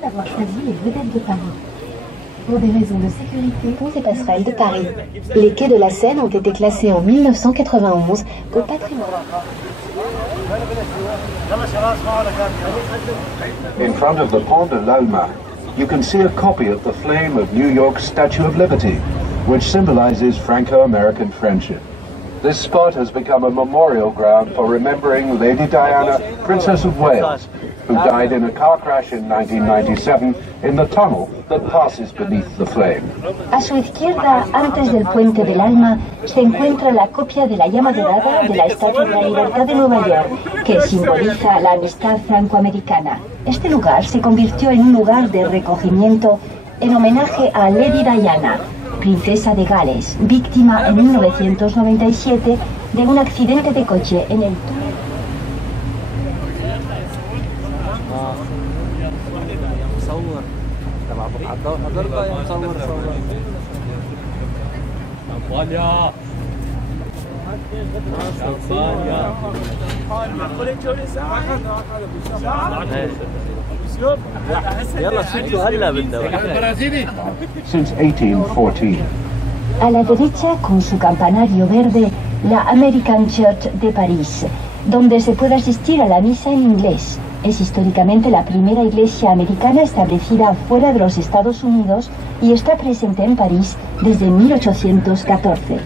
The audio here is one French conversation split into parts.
D'avoir choisi les vedettes de Paris. Pour des raisons de sécurité, ponts et passerelles de Paris. Les quais de la Seine ont été classés en 1991 au patrimoine. In front of the Pont de l'Alma, you can see a copy of the flame of New York's Statue of Liberty, which symbolizes Franco-American friendship. This spot has become a memorial ground for remembering Lady Diana, Princess of Wales, who died in a car crash in 1997 in the tunnel that passes beneath the flame. A su izquierda, antes del puente del Alma, se encuentra la copia de la llama dorada de la Estatua de la Libertad de Nueva York, que simboliza la amistad francoamericana. Este lugar se convirtió en un lugar de recogimiento en homenaje a Lady Diana, princesa de Gales, víctima en 1997 de un accidente de coche en el túnel. Since 1814. A la derecha, con su campanario verde, la American Church de París, donde se puede asistir a la misa en inglés. Es históricamente la primera iglesia americana establecida fuera de los Estados Unidos y está presente en París desde 1814.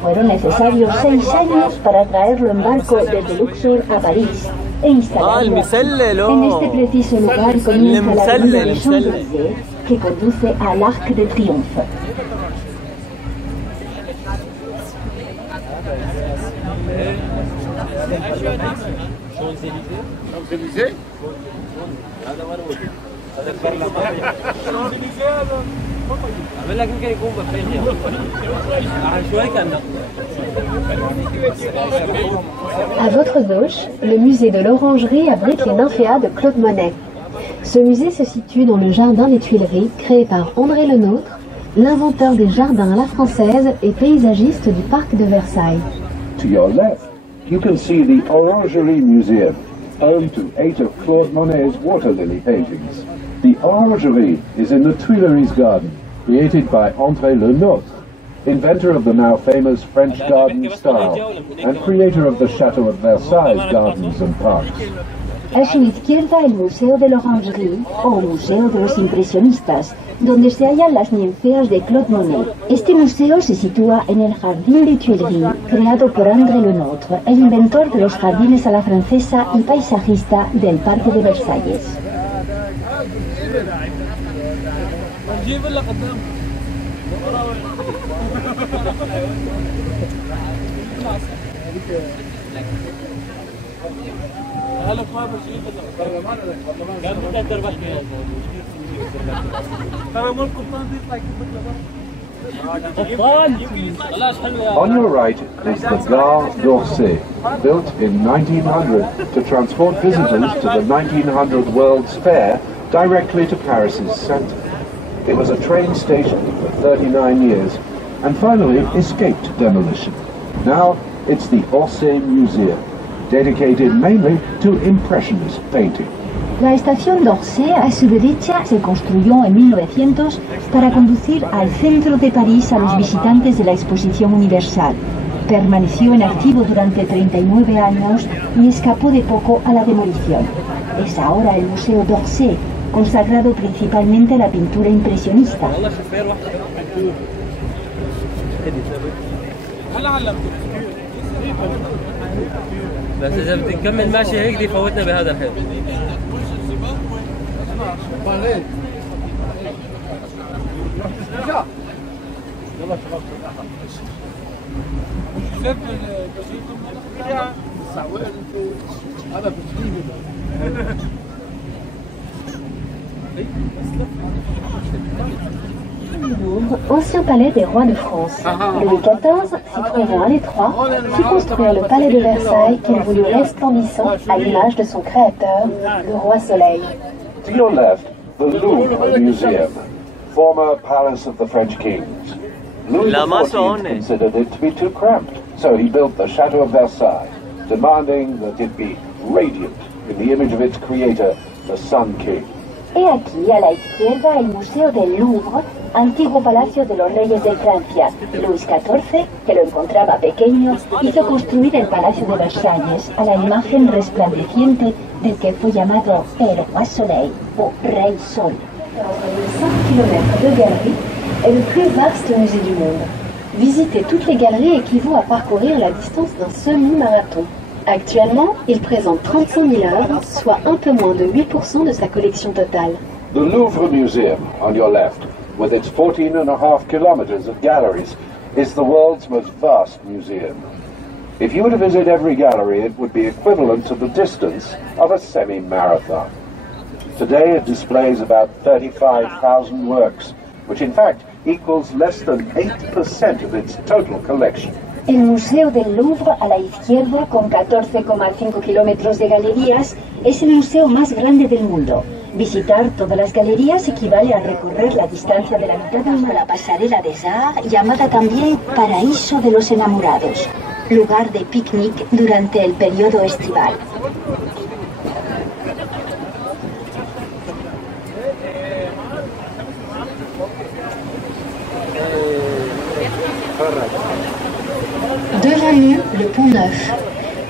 Fueron necesarios 6 años para traerlo en barco desde Luxor a París e instalarlo en este preciso lugar comienza la avenida de Champs-Élysées que conduce al Arc de Triomphe. À votre gauche, le musée de l'Orangerie abrite les nymphéas de Claude Monet. Ce musée se situe dans le jardin des Tuileries, créé par André Le Nôtre, l'inventeur des jardins à la française et paysagiste du parc de Versailles. To your left, you can see the Orangerie Museum, home to 8 of Claude Monet's water lily paintings. The Orangerie is in the Tuileries garden, created by André Le Nôtre, inventor of the now famous French garden style and creator of the Château of Versailles gardens and parks. A su izquierda, el Museo de l'Orangerie, o Museo de los Impresionistas, donde se hallan las ninfeas de Claude Monet. Este museo se sitúa en el Jardín de Tuileries, creado por André Le Nôtre, el inventor de los jardines a la francesa y paisajista del Parque de Versalles. On your right is the Gare d'Orsay, built in 1900 to transport visitors to the 1900 World's Fair directly to Paris's centre. It was a train station for 39 years and finally escaped demolition. Now it's the Orsay Museum, dedicated mainly to Impressionist painting. La estación d'Orsay, a su derecha, se construyó en 1900 para conducir al centro de París a los visitantes de la Exposición Universal. Permaneció en activo durante 39 años y escapó de poco a la demolición. Es ahora el Museo d'Orsay, consagrado principalmente a la pintura impresionista. بس إذا بتكمل ماشي هيك دي فوتنا بهذا الحين. Louvre, ancien palais des rois de France. Louis XIV, s'y trouvant à l'étroit, fit construire le palais de Versailles qu'il voulut resplendissant à l'image de son créateur, le roi Soleil. To your left, the Louvre Museum, former palace of the French kings. Louis XIV considered it to be too cramped, so he built the Chateau of Versailles, demanding that it be radiant in the image of its creator, the Sun King. He aquí, a la izquierda, el Museo del Louvre, antiguo palacio de los reyes de Francia. Luis XIV, que lo encontraba pequeño, hizo construir el Palacio de Versalles a la imagen resplandeciente del que fue llamado el Roi Soleil, o Rey Sol. 5 km de galeries est le plus vaste musée du monde. Visiter toutes les galeries équivaut à parcourir la distance d'un semi-marathon. Actuellement, il présente 35 000 œuvres, soit un peu moins de 8% de sa collection totale. The Louvre Museum, on your left, with its 14.5 kilometers of galleries, is the world's most vast museum. If you were to visit every gallery, it would be equivalent to the distance of a semi-marathon. Today it displays about 35,000 works, which in fact equals less than 8% of its total collection. El Museo del Louvre, a la izquierda, con 14,5 kilómetros de galerías, es el museo más grande del mundo. Visitar todas las galerías equivale a recorrer la distancia de la mitad de la pasarela des Arts, llamada también Paraíso de los Enamorados, lugar de picnic durante el periodo estival. Devant nous, le pont Neuf.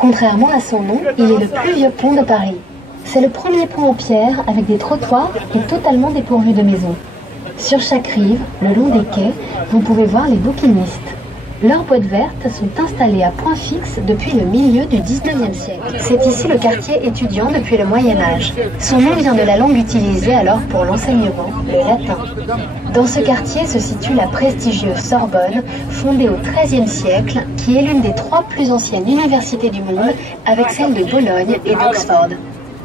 Contrairement à son nom, il est le plus vieux pont de Paris. C'est le premier pont en pierre avec des trottoirs et totalement dépourvu de maisons. Sur chaque rive, le long des quais, vous pouvez voir les bouquinistes. Leurs boîtes vertes sont installées à point fixe depuis le milieu du 19e siècle. C'est ici le quartier étudiant depuis le Moyen-Âge. Son nom vient de la langue utilisée alors pour l'enseignement, le latin. Dans ce quartier se situe la prestigieuse Sorbonne, fondée au XIIIe siècle, qui est l'une des 3 plus anciennes universités du monde, avec celles de Bologne et d'Oxford.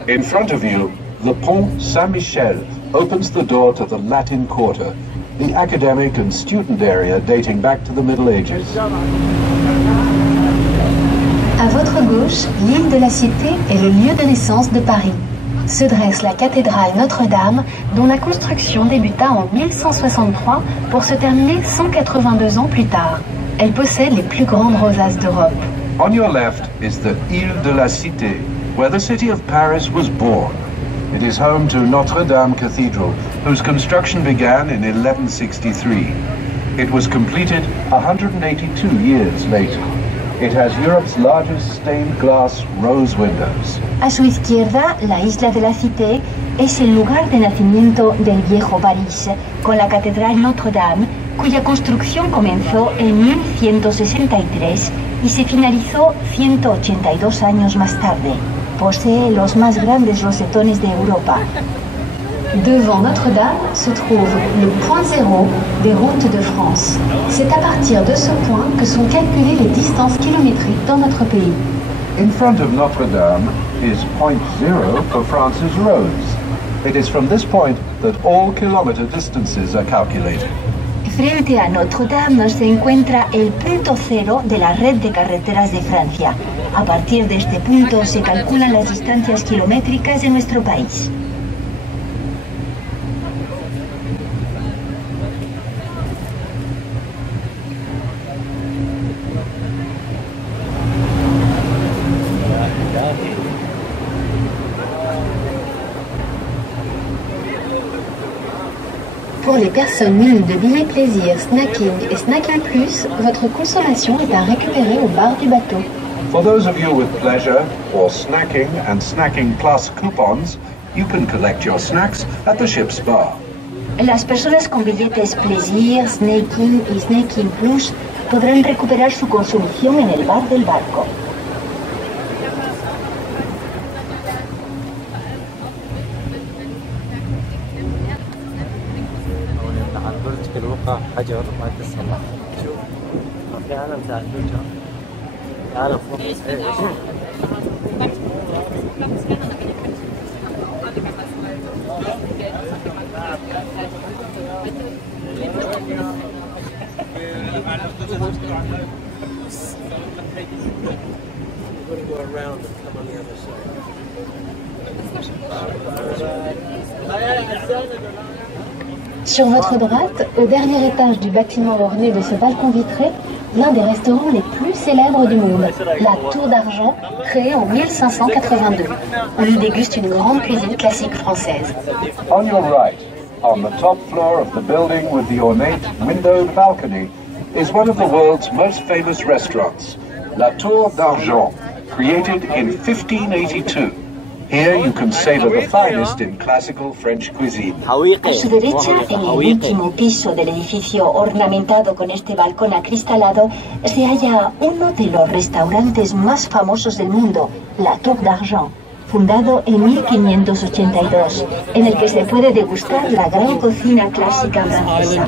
In front of you, the Pont Saint-Michel opens the door to the Latin Quarter, the academic and student area dating back to the Middle Ages. À votre gauche, l'île de la Cité est le lieu de naissance de Paris. Se dresse la cathédrale Notre-Dame, dont la construction débuta en 1163 pour se terminer 182 ans plus tard. Elle possède les plus grandes rosaces d'Europe. On your left is the Île de la Cité, where the city of Paris was born. It is home to Notre-Dame Cathedral, whose construction began in 1163. It was completed 182 years later. It has Europe's largest stained glass rose windows. A su izquierda, la isla de la Cité es el lugar de nacimiento del viejo París, con la Catedral Notre-Dame, cuya construcción comenzó en 1163 y se finalizó 182 años más tarde. Posee los más grandes rosetones de Europa. Devant Notre-Dame se trouve le point zéro des routes de France. C'est à partir de ce point que sont calculées les distances kilométriques dans notre pays. In front of Notre-Dame is Point Zero for France's roads. It is from this point that all kilometer distances are calculated. Frente a Notre-Dame se encuentra el punto cero de la red de carreteras de Francia. A partir de este punto se calculan las distancias kilométricas de nuestro país. Pour les personnes munies de billets plaisir, snacking et snacking plus, votre consommation est à récupérer au bar du bateau. For those of you with pleasure or snacking and snacking plus coupons, you can collect your snacks at the ship's bar. Las personas con billetes plaisir, snacking y snacking plus podrán recuperar su consumición en el bar del barco. حجر ما تصلح شوف ما في عالم تاع الفجر عالم فوق Sur votre droite, au dernier étage du bâtiment orné de ce balcon vitré, l'un des restaurants les plus célèbres du monde, la Tour d'Argent, créée en 1582. On y déguste une grande cuisine classique française. On your right, on the top floor of the building with the ornate windowed balcony, is one of the world's most famous restaurants, La Tour d'Argent, created in 1582. Here you can savor the finest in classical French cuisine. A su derecha, en el último piso del edificio ornamentado con este balcón acristalado, se halla uno de los restaurantes más famosos del mundo, la Tour d'Argent, fundado en 1582, en el que se puede degustar la gran cocina clásica francesa.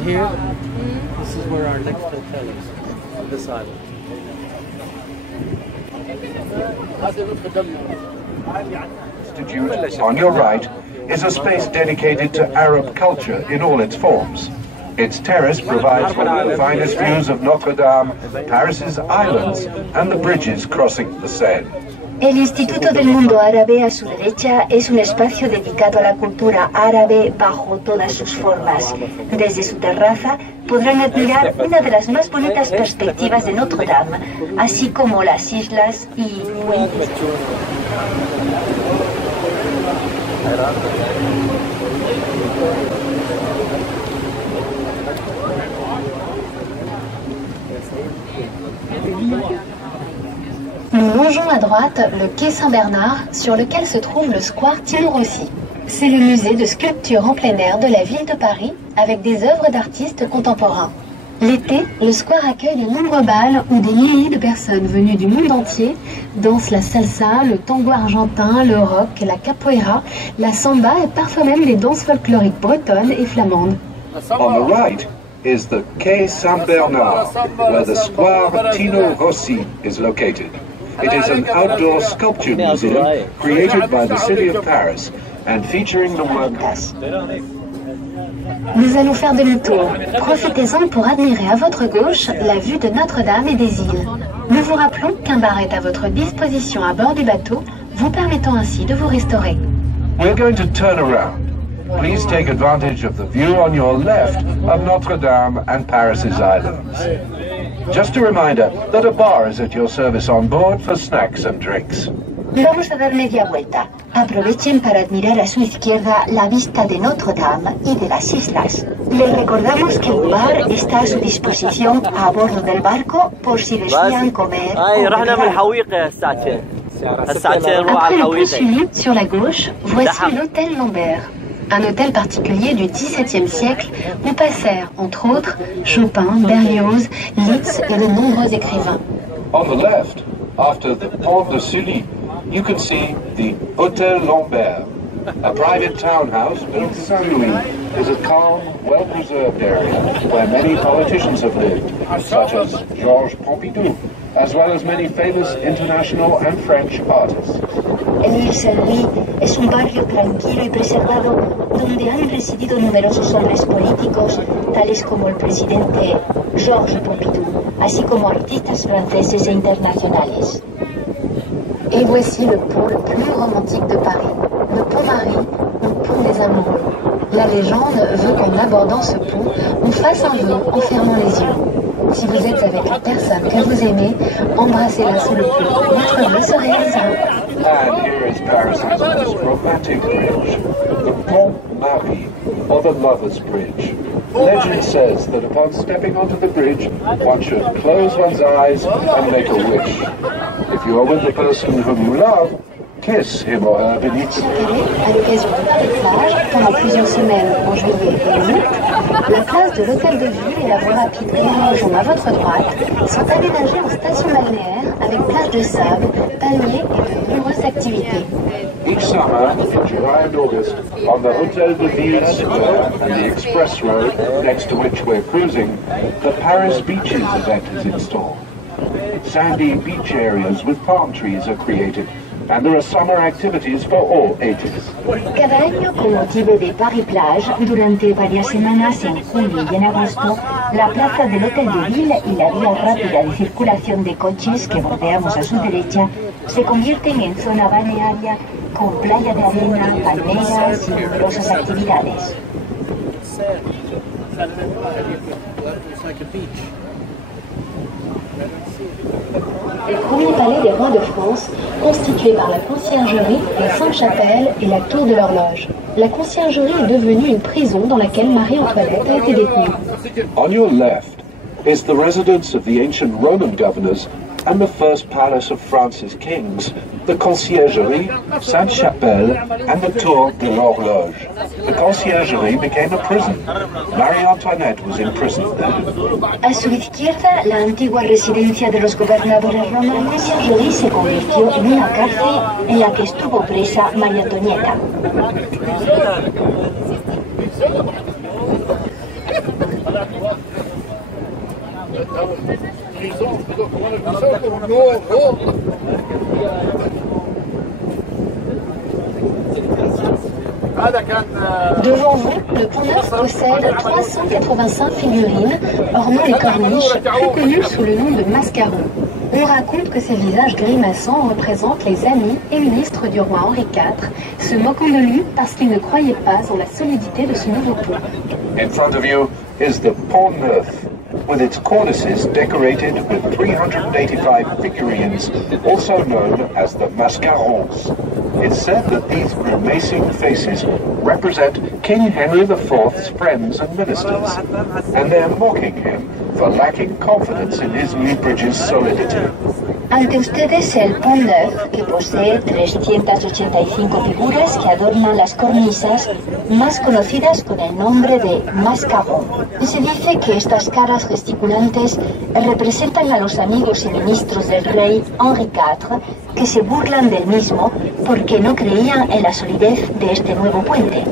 On your right is a space dedicated to Arab culture in all its forms. Its terrace provides one of the finest views of Notre Dame, Paris's islands, and the bridges crossing the Seine. El Instituto del Mundo Árabe a su derecha es un espacio dedicado a la cultura árabe bajo todas sus formas. Desde su terraza podrán admirar una de las más bonitas perspectivas de Notre Dame, así como las islas y puentes. Nous longeons à droite le quai Saint-Bernard, sur lequel se trouve le square Tino-Rossi. C'est le musée de sculpture en plein air de la ville de Paris, avec des œuvres d'artistes contemporains. L'été, le square accueille de nombreux bals où des milliers de personnes venues du monde entier dansent la salsa, le tango argentin, le rock, la capoeira, la samba et parfois même les danses folkloriques bretonnes et flamandes. On the right is the Quai Saint-Bernard, where the Square Tino-Rossi is located. It is an outdoor sculpture museum created by the city of Paris and featuring the works. Nous allons faire demi-tour. Profitez-en pour admirer à votre gauche la vue de Notre-Dame et des îles. Nous vous rappelons qu'un bar est à votre disposition à bord du bateau, vous permettant ainsi de vous restaurer. We're going to turn around. Please take advantage of the view on your left of Notre Dame and Paris's islands. Just a reminder that a bar is at your service on board for snacks and drinks. Vamos a dar media vuelta. Aprovechen para admirar a su izquierda la vista de Notre Dame y de las islas. Les recordamos que un bar está a su disposición a bordo del barco por si desean comer o beber. Après le pont Sully, sur la gauche, voici l'hôtel Lambert. Un hôtel particulier du XVIIe siècle où passèrent, entre autres, Chopin, Berlioz, Liszt et de nombreux écrivains. On the left, after the Pont de Sully, you can see the Hôtel Lambert. A private townhouse built in Saint-Louis is a calm, well-preserved area where many politicians have lived, such as Georges Pompidou, as well as many famous international and French artists. El Ile Saint-Louis es un barrio tranquilo y preservado donde han residido numerosos hombres políticos, tales como el presidente Georges Pompidou, así como artistas franceses e internacionales. Et voici le pont le plus romantique de Paris, le pont Marie, ou pont des Amoureux. La légende veut qu'en abordant ce pont, on fasse un vœu en fermant les yeux. Si vous êtes avec la personne que vous aimez, embrassez-la sous le pont. Votre vœu se réalisera. And here is Paris's most romantic bridge, the Pont Marie, or the Lover's Bridge. Legend says that upon stepping onto the bridge, one should close one's eyes and make a wish. If you are with the person whom you love, kiss him or her beneath the bridge. À l'occasion de la plage, pendant plusieurs semaines en juillet et en août, la place de l'hôtel de ville et la voie rapide que nous longeons à votre droite sont aménagées en station balnéaire avec plage de sable, palmiers et de nombreuses activités. Each summer, in July and August, on the Hôtel de Ville Square and the Express Road, next to which we're cruising, the Paris Beaches event is installed. Sandy beach areas with palm trees are created, and there are summer activities for all ages. Cada año, con motivo de Paris Plage, durante varias semanas en julio y en agosto, la plaza del Hotel de Ville y la vía rápida de circulación de coches que bordeamos a su derecha se convierten en zona balnearia con playa de arena, palmeras y numerosas actividades. Le premier palais des rois de France, constitué par la conciergerie, la Sainte-Chapelle et la tour de l'horloge. La conciergerie est devenue une prison dans laquelle Marie-Antoinette a été détenue. On your left is the residence of the ancient Roman governors and the first palace of France's kings, the Conciergerie, Sainte-Chapelle, and the Tour de l'Horloge. The Conciergerie became a prison. Marie-Antoinette was imprisoned there. A su izquierda, la antigua residencia de los gobernadores romanos, la Conciergerie se convirtió en una cárcel en la que estuvo presa María Antonieta. Devant vous, le Pont Neuf possède 385 figurines ornant les corniches, plus connues sous le nom de mascarons. On raconte que ces visages grimaçants représentent les amis et ministres du roi Henri IV, se moquant de lui parce qu'ils ne croyaient pas en la solidité de ce nouveau pont. In front of you is the Pont Neuf, with its cornices decorated with 385 figurines, also known as the mascarons. It's said that these grimacing faces represent King Henry IV's friends and ministers, and they're mocking him for lacking confidence in his new bridge's solidity. Ante ustedes el Pont Neuf, que posee 385 figuras que adornan las cornisas, más conocidas con el nombre de mascarons. Se dice que estas caras gesticulantes representan a los amigos y ministros del rey Henri IV, que se burlan del mismo porque no creían en la solidez de este nuevo puente.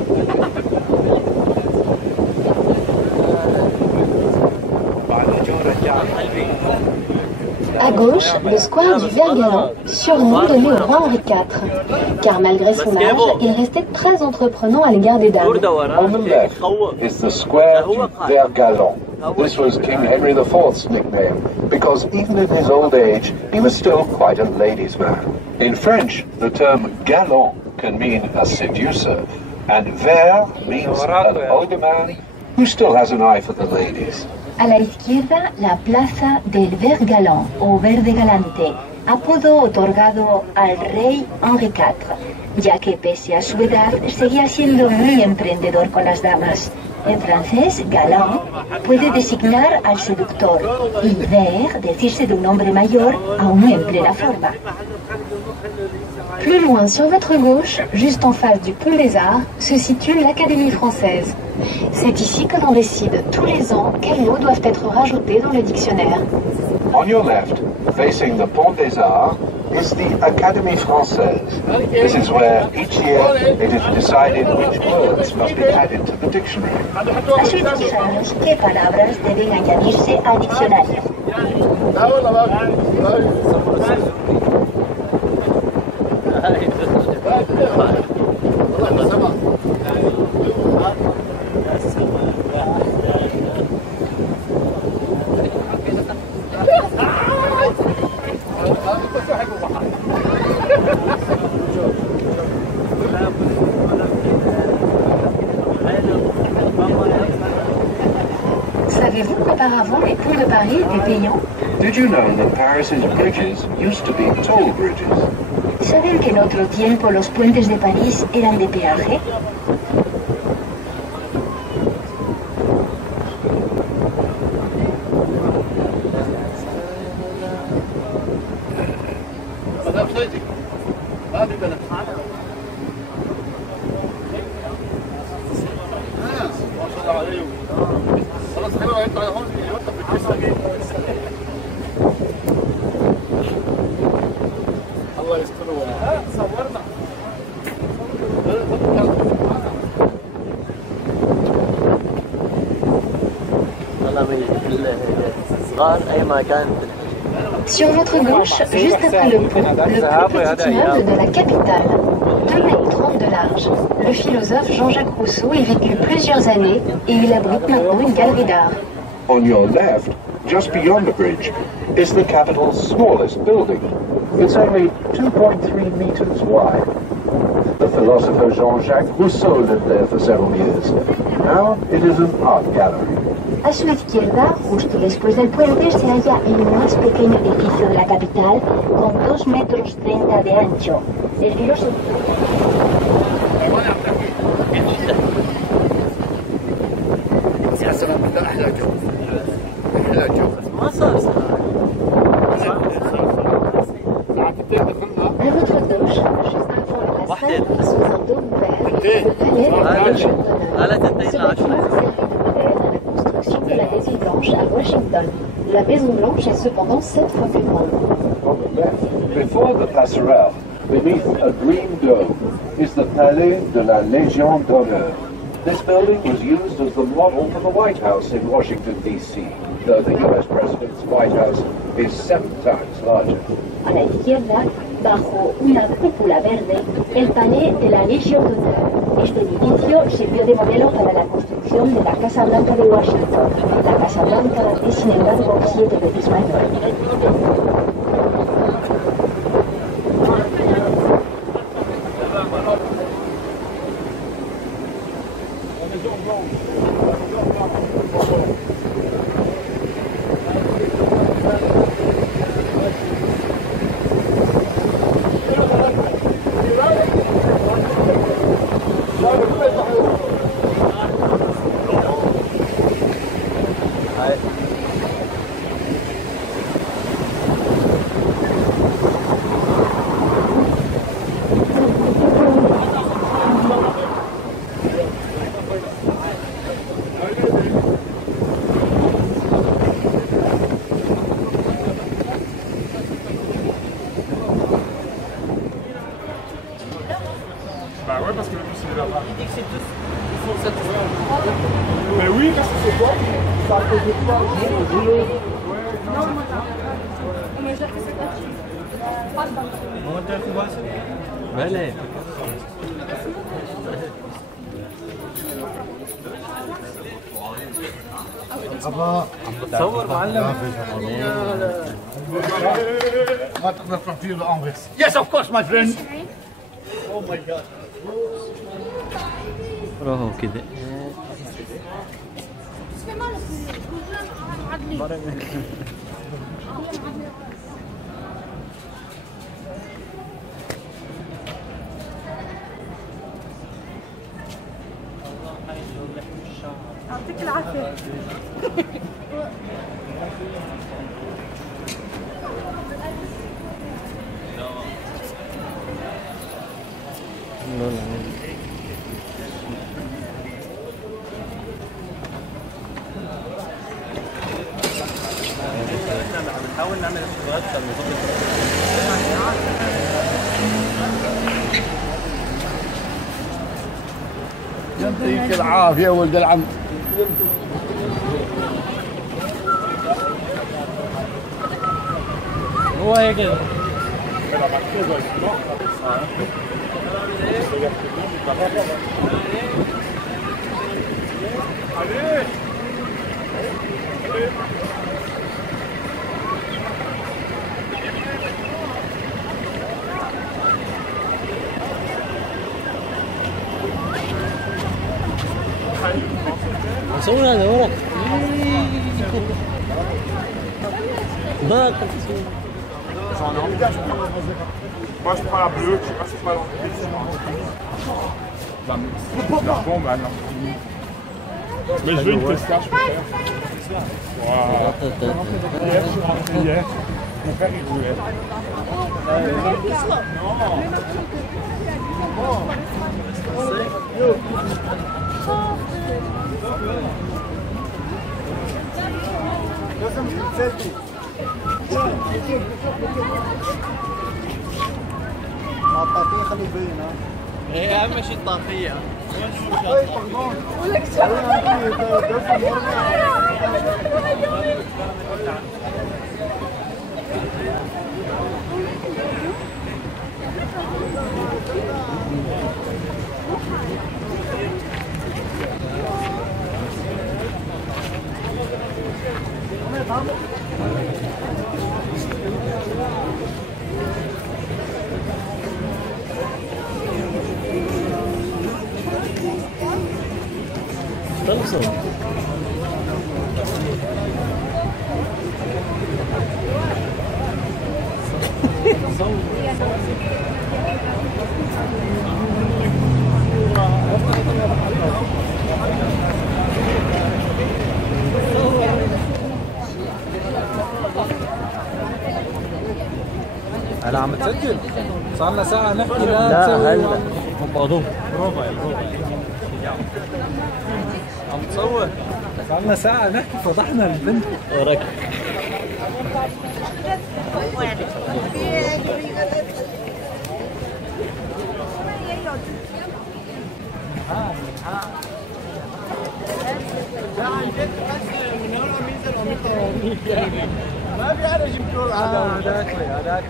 À gauche, le square du Vert-Galant, surnom donné au roi Henri IV, car malgré son âge, il restait très entreprenant à l'égard des dames. On the left is the Square du Vert-Galant. This was King Henry IV's nickname, because even in his old age, he was still quite a ladies' man. In French, the term galant can mean a seducer, and vert means an older man who still has an eye for the ladies. A la izquierda, la plaza del Vert Galant, o Verde Galante, apodo otorgado al rey Henri IV, ya que pese a su edad seguía siendo muy emprendedor con las damas. En francés, galant puede designar al seductor y vert decirse de un hombre mayor aún en plena forma. Plus loin sur votre gauche, juste en face du Pont des Arts, se situe l'Académie française. C'est ici que l'on décide tous les ans quels mots doivent être rajoutés dans le dictionnaire. On your left, facing the Pont des Arts, is the Académie Française. This is where each year it is decided which words must be added to the dictionary. Hace 2 años, ¿qué palabras deben añadirse al diccionario? Savez-vous qu'auparavant les ponts de Paris étaient payants? Did you know that Paris's bridges used to be toll bridges? ¿Saben que en otro tiempo los puentes de París eran de peaje? والله من الصغار اي ما كانت Sur votre gauche, juste après le pont, le plus petit immeuble de la capitale. 2,30 mètres de large. Le philosophe Jean-Jacques Rousseau y vécut plusieurs années et il abrite maintenant une galerie d'art. On your left, just beyond the bridge, is the capital's smallest building. It's only 2.3 meters wide. The philosopher Jean-Jacques Rousseau lived there for several years. Now it is an art gallery. A su izquierda, justo después del puente, se halla el más pequeño edificio de la capital, con 2,30 metros de ancho. El filósofo... À votre gauche, juste avant la salle, sous un dôme vert, le palais de Washington. Ce bâtiment construction de la Maison Blanche à Washington. La Maison Blanche est cependant 7 fois plus grande. On the left, before the passerelle, beneath a green dome, is the Palais de la Légion d'honneur. This building was used as the model for the White House in Washington, D.C., though the U.S. President's White House is 7 times larger. A la izquierda, bajo una cúpula verde, el Palais de la Légion d'honneur. Este edificio sirvió de modelo para la construcción de la Casa Blanca de Washington. La Casa Blanca es, sin embargo, 7 veces mayor. Bah ouais, parce que le bus il est là-bas. Il dit que c'est tous. Ils font ça tous. Mais oui, parce que c'est quoi? Ça a posé quoi? Non, moi j'ai. Mais j'ai fait cette partie. هو انت في واحد بلا صور معلم ما تقدر تروح فيه لأنفرس. Yes, of course, my friend. Oh my God. راهو كذا يعطيك العافية. بنحاول نعمل اختبارات عشان نظبط يعطيك العافية يا ولد العم. هو هيك صور هذا ورق ضاق Moi je prends la bleue, je sais pas si je prends la bombe alors. Mais je veux une pistache, mon frère. Voilà. Hier, je suis rentré hier. Mon frère il roulait. الطاقية خلي يبين ها. هي اهم شيء الطاقية. هلا عم تسجل؟ صار لنا ساعة نحكي لا هلا ربع عم تصور؟ صار لنا ساعة نحكي فضحنا البنت وراك ما بيعرف يجيب هذاك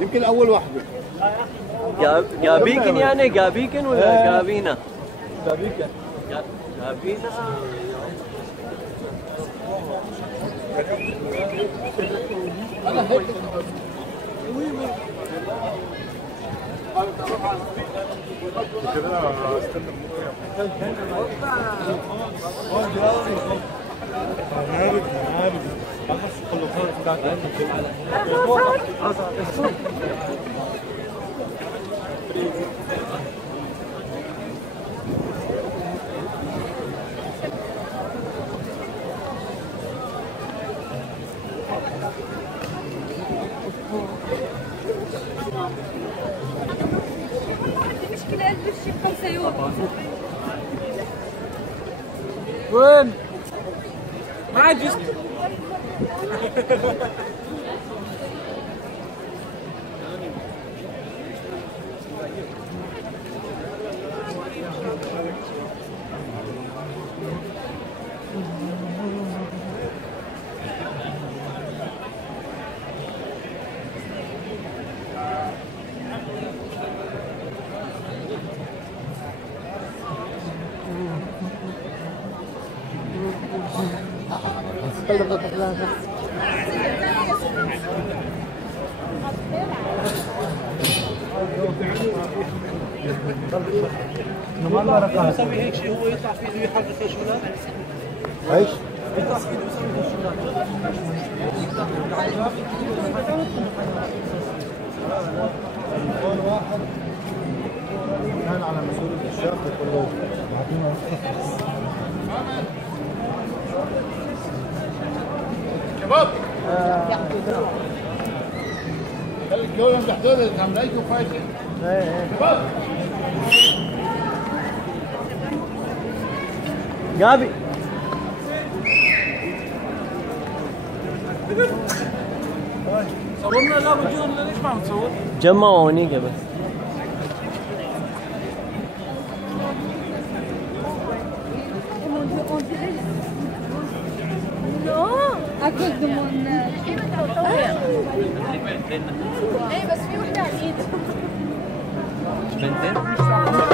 يمكن اول واحده جابيكن يعني جابيكن ولا جابينا؟ جابيكن جابينا وين؟ ما عاد يسكت يسوي هيك شيء هو يطلع في ايده يحرك الشمال ايش؟ يطلع في ايده يسوي الشمال كان على مسؤول الشاف يقول له اعطينا شباب الجو عند حدود الخملايك وفايتين شباب جابي صورنا لا بدون ليش ما عم تصور؟ جمعوا هونيك بس à cause de mon ايه بس في وحده على الايد بنتين